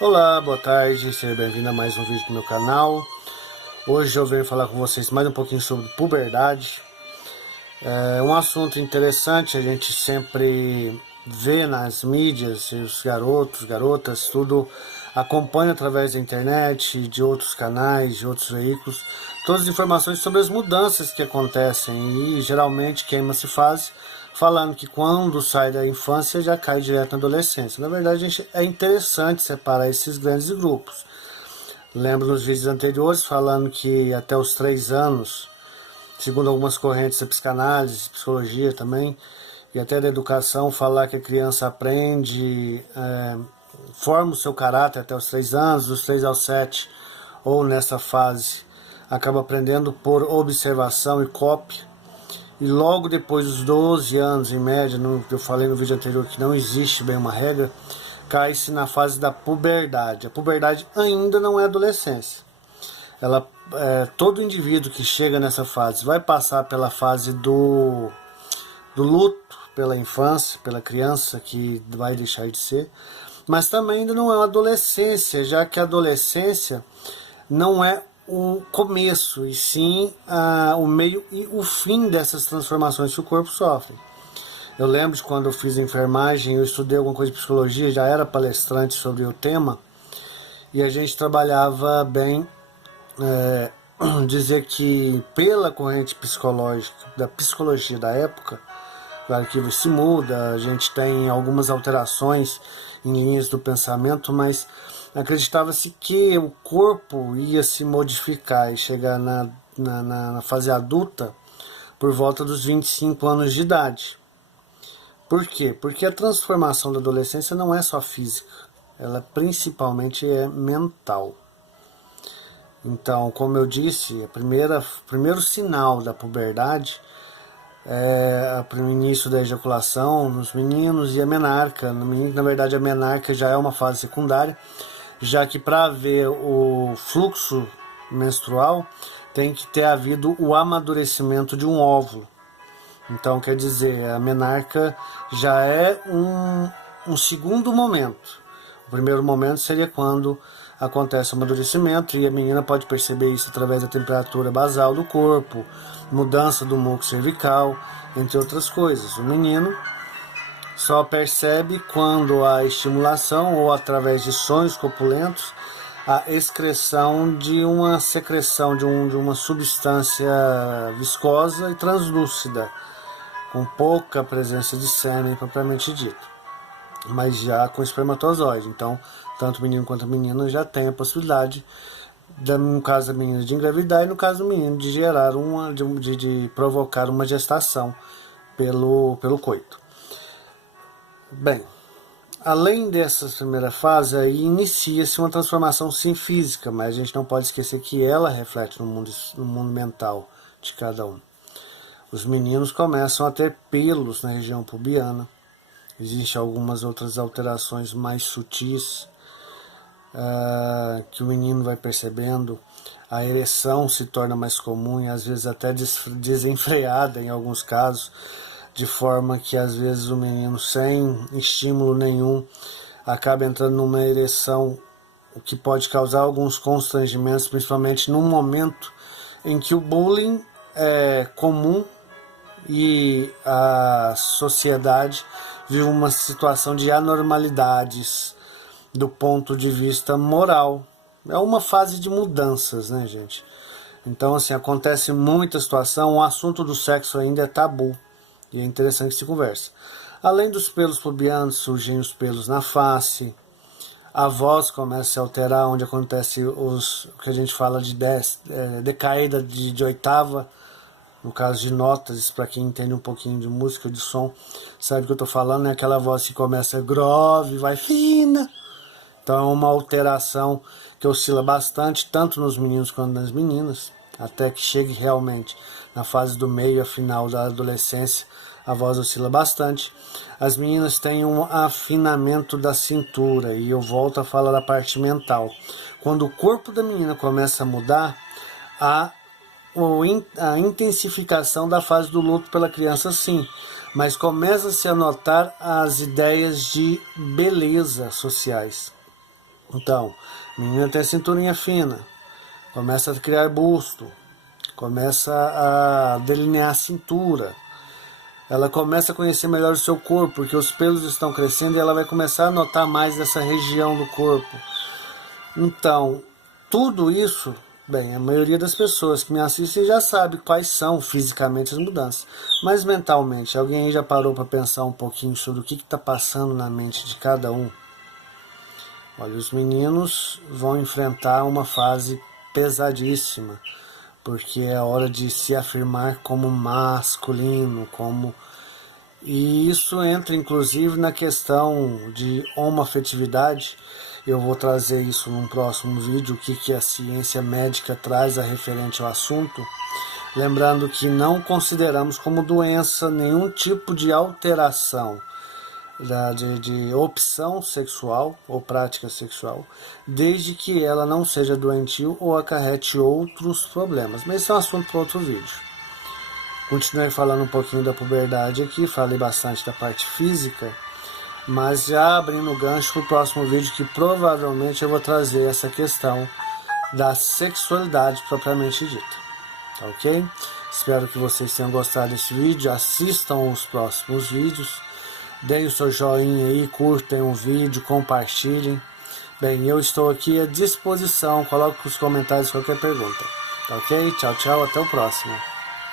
Olá, boa tarde, seja bem-vindo a mais um vídeo do meu canal. Hoje eu venho falar com vocês mais um pouquinho sobre puberdade. É um assunto interessante, a gente sempre vê nas mídias, e os garotos, garotas, tudo acompanha através da internet, de outros canais, de outros veículos, todas as informações sobre as mudanças que acontecem e geralmente queima-se fase, falando que quando sai da infância já cai direto na adolescência. Na verdade, gente, é interessante separar esses grandes grupos. Lembro nos vídeos anteriores falando que até os 3 anos, segundo algumas correntes da psicanálise, psicologia também, e até da educação, falar que a criança aprende, forma o seu caráter até os 3 anos, dos 3 aos 7, ou nessa fase, acaba aprendendo por observação e cópia. E logo depois dos 12 anos, em média, eu falei no vídeo anterior que não existe bem uma regra, cai-se na fase da puberdade. A puberdade ainda não é adolescência. Todo indivíduo que chega nessa fase vai passar pela fase do luto pela infância, pela criança que vai deixar de ser, mas também ainda não é uma adolescência, já que a adolescência não é o começo, e sim o meio e o fim dessas transformações que o corpo sofre. Eu lembro de quando eu fiz enfermagem, eu estudei alguma coisa de psicologia, já era palestrante sobre o tema, e a gente trabalhava bem dizer que pela corrente psicológica, da psicologia da época, claro que se muda, a gente tem algumas alterações em linhas do pensamento, mas acreditava-se que o corpo ia se modificar e chegar na fase adulta por volta dos 25 anos de idade. Por quê? Porque a transformação da adolescência não é só física, ela principalmente é mental. Então, como eu disse, o primeiro sinal da puberdade é o início da ejaculação nos meninos e a menarca. No menino, na verdade, a menarca já é uma fase secundária, já que para haver o fluxo menstrual tem que ter havido o amadurecimento de um óvulo. Então, quer dizer, a menarca já é um segundo momento. O primeiro momento seria quando acontece o amadurecimento, e a menina pode perceber isso através da temperatura basal do corpo, mudança do muco cervical, entre outras coisas. O menino só percebe quando há estimulação ou através de sonhos copulentos a excreção de uma secreção de uma substância viscosa e translúcida, com pouca presença de sêmen propriamente dito, mas já com espermatozoide. Então, tanto o menino quanto a menina já tem a possibilidade, no caso da menina, de engravidar, e no caso do menino de gerar de provocar uma gestação pelo coito. Bem, além dessa primeira fase, aí inicia-se uma transformação sim física, mas a gente não pode esquecer que ela reflete no mundo mental de cada um. Os meninos começam a ter pelos na região pubiana. Existem algumas outras alterações mais sutis que o menino vai percebendo. A ereção se torna mais comum e às vezes até desenfreada em alguns casos, de forma que às vezes o menino sem estímulo nenhum acaba entrando numa ereção, o que pode causar alguns constrangimentos, principalmente num momento em que o bullying é comum e a sociedade vive uma situação de anormalidades do ponto de vista moral. É uma fase de mudanças, né, gente? Então, assim, acontece muita situação, o assunto do sexo ainda é tabu, e é interessante que se conversa. Além dos pelos pubianos, surgem os pelos na face, a voz começa a se alterar, onde acontece o que a gente fala de decaída de oitava, no caso de notas, para quem entende um pouquinho de música, de som, sabe o que eu estou falando, é aquela voz que começa grave, vai fina. Então é uma alteração que oscila bastante, tanto nos meninos quanto nas meninas, até que chegue realmente na fase do meio a final da adolescência, a voz oscila bastante. As meninas têm um afinamento da cintura, e eu volto a falar da parte mental. Quando o corpo da menina começa a mudar, a intensificação da fase do luto pela criança, sim, mas começa-se a notar as ideias de beleza sociais. Então, a menina tem a cinturinha fina, começa a criar busto, começa a delinear a cintura, ela começa a conhecer melhor o seu corpo, porque os pelos estão crescendo e ela vai começar a notar mais dessa região do corpo. Então, tudo isso, bem, a maioria das pessoas que me assistem já sabe quais são fisicamente as mudanças. Mas mentalmente, alguém já parou para pensar um pouquinho sobre o que está passando na mente de cada um? Olha, os meninos vão enfrentar uma fase pesadíssima, porque é hora de se afirmar como masculino, e isso entra inclusive na questão de homoafetividade. Eu vou trazer isso num próximo vídeo, o que a ciência médica traz a referente ao assunto. Lembrando que não consideramos como doença nenhum tipo de alteração de opção sexual ou prática sexual, desde que ela não seja doentio ou acarrete outros problemas. Mas isso é um assunto para outro vídeo. Continuei falando um pouquinho da puberdade aqui, falei bastante da parte física, mas já abrindo o gancho para o próximo vídeo, que provavelmente eu vou trazer essa questão da sexualidade propriamente dita, tá ok? Espero que vocês tenham gostado desse vídeo, assistam os próximos vídeos, deem o seu joinha aí, curtem o vídeo, compartilhem. Bem, eu estou aqui à disposição, coloque nos comentários qualquer pergunta, tá ok? Tchau, tchau, até o próximo.